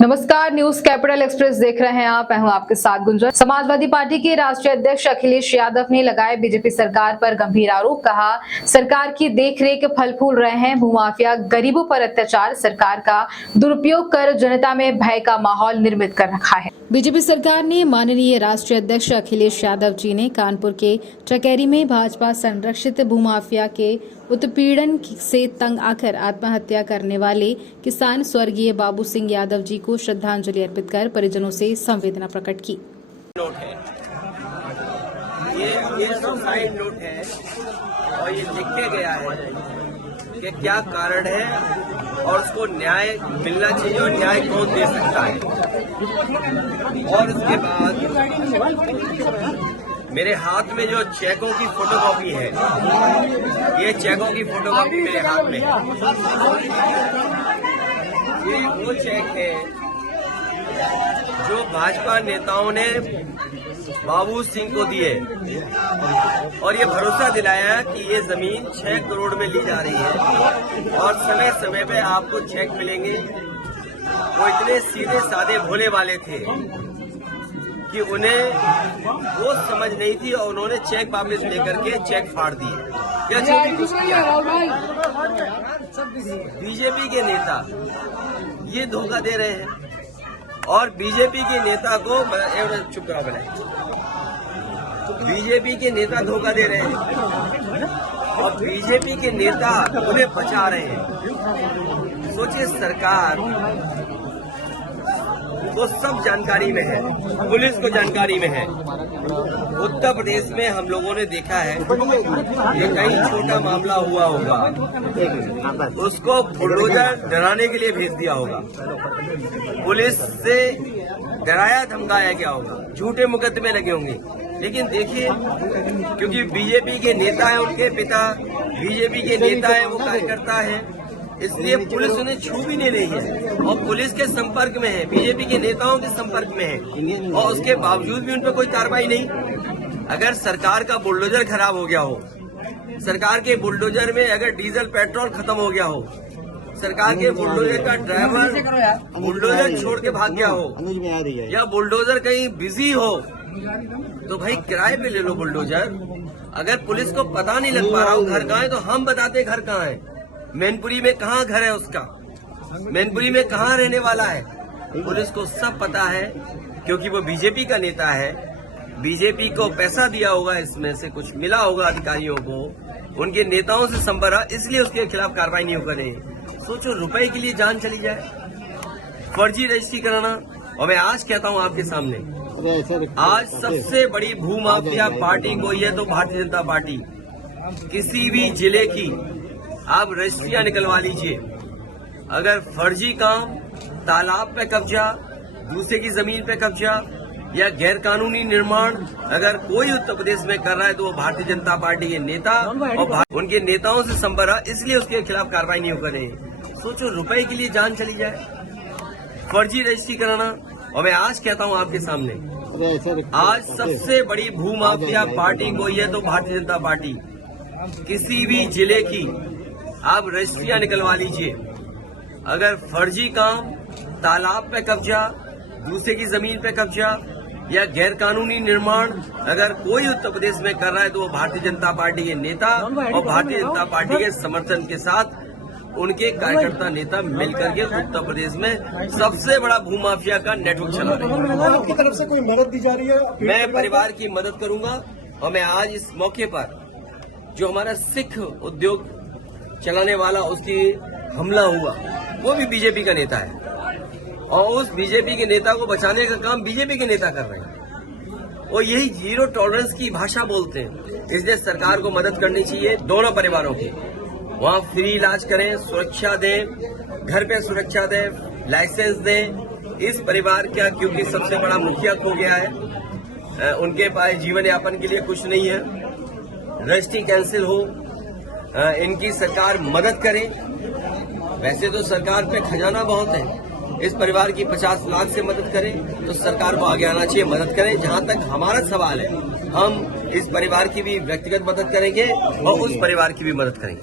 नमस्कार, news capital express देख रहे हैं आप। मैं हूं आपके साथ गुंजन। समाजवादी पार्टी के राष्ट्रीय अध्यक्ष अखिलेश यादव ने लगाए बीजेपी सरकार पर गंभीर आरोप। कहा, सरकार की देखरेख फल फूल रहे हैं भूमाफिया, गरीबों पर अत्याचार, सरकार का दुरुपयोग कर जनता में भय का माहौल निर्मित कर रखा है। बीजेपी सरकार ने माननीय राष्ट्रीय अध्यक्ष अखिलेश यादव जी ने कानपुर के चकेरी में भाजपा संरक्षित भूमाफिया के उत्पीड़न से तंग आकर आत्महत्या करने वाले किसान स्वर्गीय बाबू सिंह यादव जी को श्रद्धांजलि अर्पित कर परिजनों से संवेदना प्रकट की। नोट है ये सुसाइड नोट है और ये लिख के गया है कि क्या कारण है और उसको न्याय मिलना चाहिए और न्याय कौन दे सकता है। और उसके बाद मेरे हाथ में जो चेकों की फोटोकॉपी है, ये चेकों की फोटोकॉपी मेरे हाथ में है। ये वो चेक है जो भाजपा नेताओं ने बाबू सिंह को दिए और ये भरोसा दिलाया कि ये जमीन 6 करोड़ में ली जा रही है और समय समय पे आपको चेक मिलेंगे। वो इतने सीधे साधे भोले वाले थे कि उन्हें वो समझ नहीं थी और उन्होंने चेक वापस लेकर के चेक फाड़ दिए या जो भी कुछ किया। बीजेपी के नेता ये धोखा दे रहे हैं और बीजेपी के नेता को चुप कराओ बनाए। बीजेपी के नेता धोखा दे रहे हैं और बीजेपी के नेता उन्हें बचा रहे हैं। सोचिए, सरकार को सब जानकारी में है, पुलिस को जानकारी में है। उत्तर प्रदेश में हम लोगों ने देखा है कि कहीं छोटा मामला हुआ होगा, उसको बुलडोजर डराने के लिए भेज दिया होगा, पुलिस से डराया धमकाया गया होगा, झूठे मुकदमे लगे होंगे। लेकिन देखिए, क्योंकि बीजेपी के नेता है, उनके पिता बीजेपी के नेता है, वो कार्यकर्ता है, इसलिए पुलिस उन्हें छू भी नहीं रही है और पुलिस के संपर्क में है, बीजेपी के नेताओं के संपर्क में है और उसके बावजूद भी उन पर कोई कार्रवाई नहीं। अगर सरकार का बुलडोजर खराब हो गया हो, सरकार के बुलडोजर में अगर डीजल पेट्रोल खत्म हो गया हो, सरकार के बुलडोजर का ड्राइवर बुलडोजर छोड़ के भाग गया हो या बुलडोजर कहीं बिजी हो, तो भाई किराए पे ले लो बुलडोजर। अगर पुलिस को पता नहीं लग पा रहा घर कहाँ है तो हम बताते घर कहाँ है। मैनपुरी में कहाँ घर है उसका, मैनपुरी में कहाँ रहने वाला है, पुलिस को सब पता है क्योंकि वो बीजेपी का नेता है। बीजेपी को पैसा दिया होगा, इसमें से कुछ मिला होगा अधिकारियों को, उनके नेताओं से संपर्क, इसलिए उसके खिलाफ कार्रवाई नहीं कर रहे। सोचो, रुपए के लिए जान चली जाए, फर्जी रजिस्ट्री कराना। और मैं आज कहता हूँ आपके सामने, आज सबसे बड़ी भूमाफिया पार्टी कोई है तो भारतीय जनता पार्टी। किसी भी जिले की आप रजिस्ट्रियां निकलवा लीजिए, अगर फर्जी काम, तालाब पे कब्जा, दूसरे की जमीन पे कब्जा या गैर कानूनी निर्माण अगर कोई उत्तर प्रदेश में कर रहा है तो वो भारतीय जनता पार्टी के नेता और उनके नेताओं से संपर्क, इसलिए उसके खिलाफ कार्रवाई नहीं कर रहे। सोचो, रुपए के लिए जान चली जाए, फर्जी रजिस्ट्री कराना। और मैं आज कहता हूँ आपके सामने, आज सबसे बड़ी भूमाफिया पार्टी कोई है तो भारतीय जनता पार्टी। किसी भी जिले की आप रजिस्ट्रियां निकलवा लीजिए, अगर फर्जी काम, तालाब पे कब्जा, दूसरे की जमीन पे कब्जा या गैर कानूनी निर्माण अगर कोई उत्तर प्रदेश में कर रहा है तो वो भारतीय जनता पार्टी के नेता और भारतीय जनता पार्टी के समर्थन के साथ उनके कार्यकर्ता नेता मिलकर के उत्तर प्रदेश में सबसे बड़ा भूमाफिया का नेटवर्क चला रहे हैं। आपकी तरफ से कोई मदद दी जा रही है? मैं परिवार की मदद करूंगा और मैं आज इस मौके पर जो हमारा सिख उद्योग चलाने वाला उसकी हमला हुआ, वो भी बीजेपी का नेता है और उस बीजेपी के नेता को बचाने का काम बीजेपी के नेता कर रहे हैं और यही जीरो टॉलरेंस की भाषा बोलते हैं। इसलिए सरकार को मदद करनी चाहिए दोनों परिवारों की। वहाँ फ्री इलाज करें, सुरक्षा दें, घर पे सुरक्षा दें, लाइसेंस दें। इस परिवार का क्योंकि सबसे बड़ा मुखिया खो गया है, उनके पास जीवन यापन के लिए कुछ नहीं है, रजिस्ट्री कैंसिल हो, इनकी सरकार मदद करे। वैसे तो सरकार पे खजाना बहुत है, इस परिवार की 50 लाख से मदद करें तो सरकार को आगे आना चाहिए, मदद करें। जहां तक हमारा सवाल है, हम इस परिवार की भी व्यक्तिगत मदद करेंगे और उस परिवार की भी मदद करेंगे।